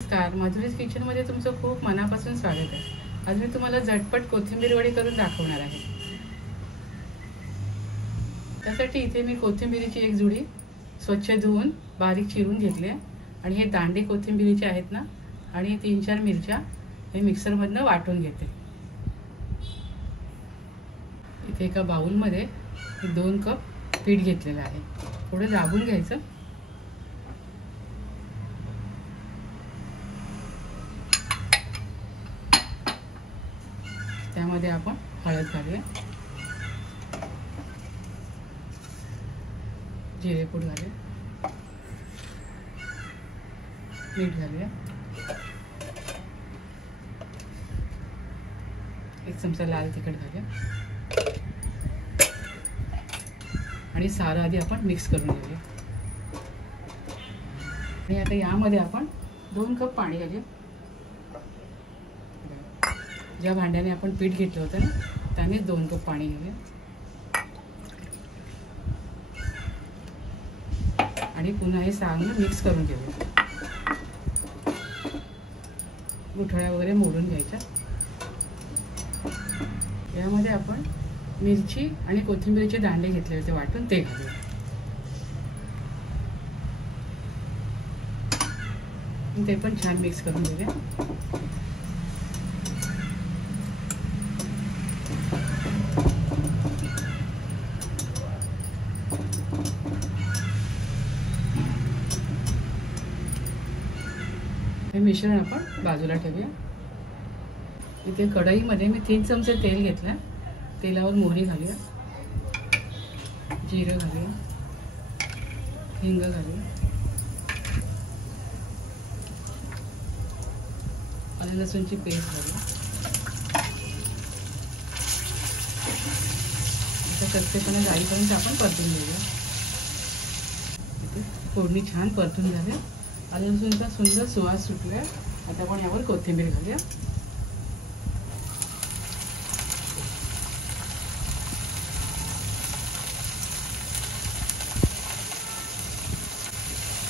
नमस्कार, माधुरीज किचनमध्ये तुमचं खूप मनापासून स्वागत आहे। आज मी तुम्हाला झटपट कोथिंबीर वडी करून दाखवणार आहे। त्यासाठी इथे मी कोथिंबीरीची एक जुडी स्वच्छ धुवून बारीक चिरून घेतली आहे आणि हे दांडे कोथिंबीरीचे आहेत ना, आणि 3-4 मिरच्या हे मिक्सरमधनं वाटून घेते। इथे एका बाउलमध्ये 2 कप पीठ घेतलेलं आहे, थोडं दाबून घ्यायचं। त्यामध्ये आपण हळद घालूया, जिरेपूड घालूया, मीठ घालूया, 1 चमचा लाल तिखट घालूया आणि सारं आधी आपण मिक्स करून घेऊया। आणि आता यामध्ये आपण 2 कप पाणी घालूया। ज्या भांड्याने आपण पीठ घेतलं होतं ना, त्याने 2 कप पाणी घालूया आणि पुन्हा हे चांगलं मिक्स करून घेऊया। गुठळ्या वगैरे मोडून घ्यायच्या। यामध्ये आपण मिरची आणि कोथिंबीरीचे दांडे घेतले होते वाटून, ते घालूया। ते पण छान मिक्स करून घेऊया। हे मिश्रण आपण बाजूला ठेवूया। इथे कढईमध्ये मी 3 चमचे तेल घेतलं। तेलावर मोहरी घालूया, जिरं घालूया, हिंग घालूया, आलं लसूणची पेस्ट घालूया। आता कच्चेपणा जाईपर्यंत आपण परतून घेऊया। फोडणी छान परतून झाली, आलं लसूणचा सुंदर सुवास सुटला। आता आपण यावर कोथिंबीर घालूया।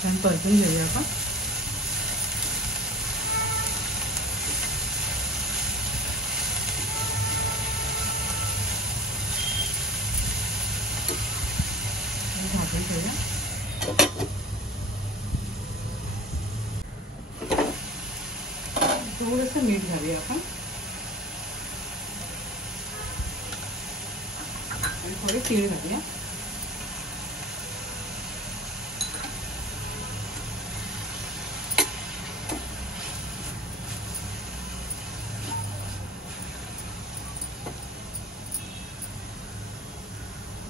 छान परतून घेऊया आपण। झाकून ठेवूया। थोडंसं मीठ घालूया आपण आणि थोडे तीळ घालूया।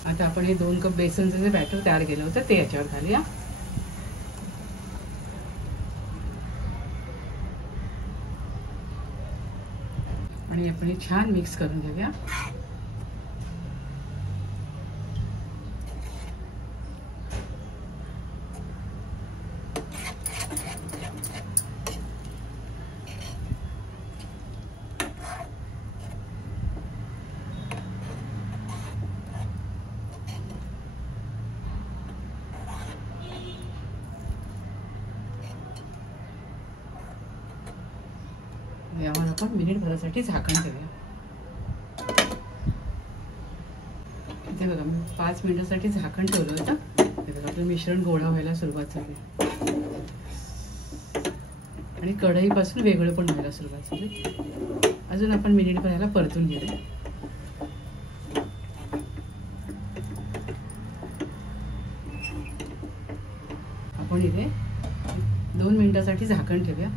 आता आपण हे 2 कप बेसनचं जे बॅटर तयार केलं होतं ते याच्यावर घालूया आणि आपण हे छान मिक्स करून घेऊया। यावर आपण मिनिटभरासाठी झाकण ठेवूया। इथे बघा मी 5 मिनिटांसाठी झाकण ठेवलं होतं। हे बघा आपलं मिश्रण गोळा व्हायला सुरुवात झाली आणि कढईपासून वेगळं पण व्हायला सुरुवात झाली। अजून आपण मिनिटभर याला परतून घेऊया। आपण इथे 2 मिनिटांसाठी झाकण ठेवूया।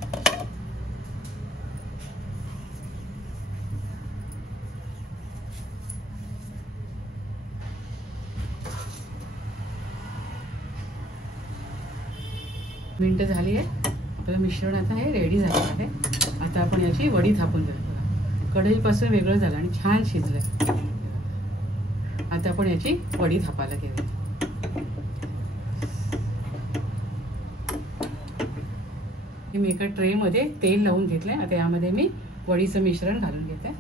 मिनिटं झाली आहे, आपलं मिश्रण आता हे रेडी झालं आहे। आता आपण याची वडी थापून घेऊया। कढईपासून वेगळं झालं आणि छान शिजलं। आता आपण याची वडी थापायला घेऊया। मी एका ट्रेमध्ये तेल लावून घेतलंय। आता यामध्ये मी वडीचं मिश्रण घालून घेते।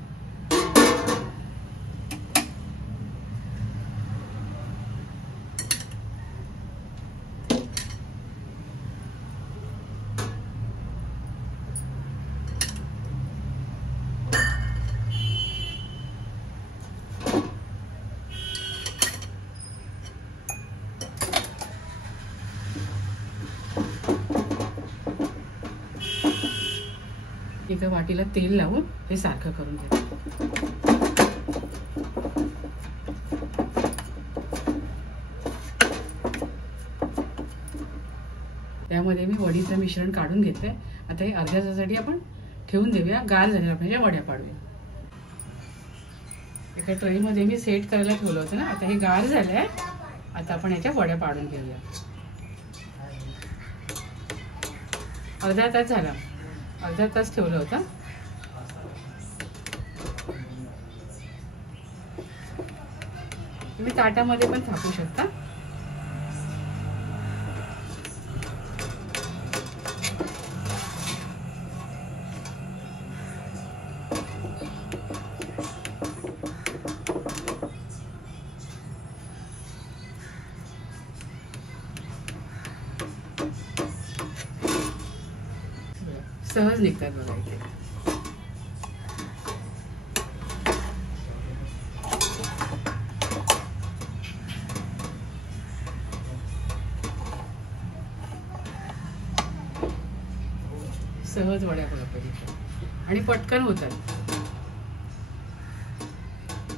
एका वाटीला तेल लावून हे सारखं करून घ्यायचं. त्यामध्ये मी वडीचं मिश्रण काढून घेतलंय. आता हे अर्ध्या तासासाठी आपण ठेवून देऊया. गार झाल्यावर आपण याच्या वड्या पाडूया. एका ट्रेमध्ये मी सेट करायला ठेवलं होतं ना, आता हे गार झालंय. आता आपण याच्या वड्या पाडून घेऊया. अर्धा तास झाला, अर्धा तास ठेवलं होतं. तुम्ही ताटामध्ये पण थापू शकता. सहज निघतात बघा इथे. सहज वड्या बघा पाहिजे आणि पटकन होतात.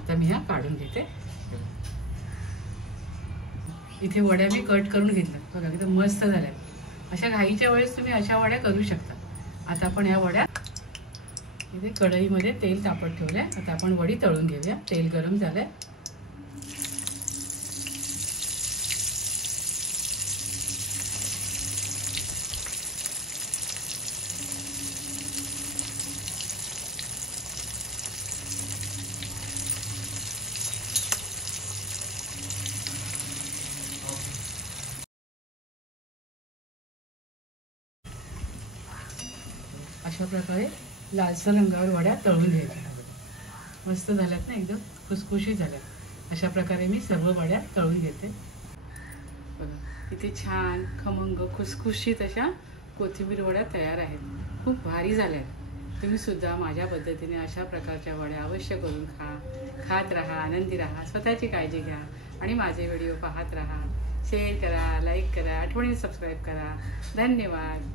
तर मी ह्या काढून घेते. इथे वड्या मी कट करून घेतल्यात बघा, किती मस्त झाल्यात. अशा घाईच्या वेळेस तुम्ही अशा वड्या करू शकता. आता आपण या वड्या इथे कढईमध्ये तेल तापत ठेवलंय. आता आपण वडी तळून घेऊया. तेल गरम झालंय. अशा प्रकारे लालसर रंगावर वड्या तळून घ्यायच्या. मस्त झाल्यात ना, एकदम खुसखुशीत झाल्यात. अशा प्रकारे मी सर्व वड्या तळून घेते. बघा इथे छान खमंग खुसखुशीत अशा कोथिंबीर वड्या तयार आहेत. खूप भारी झाल्यात. तुम्ही सुद्धा माझ्या पद्धतीने अशा प्रकारच्या वड्या अवश्य करून खात राहा, आनंदी राहा, स्वतःची काळजी घ्या आणि माझे व्हिडिओ पाहत राहा. शेअर करा, लाईक करा, आठवणीने सबस्क्राईब करा. धन्यवाद.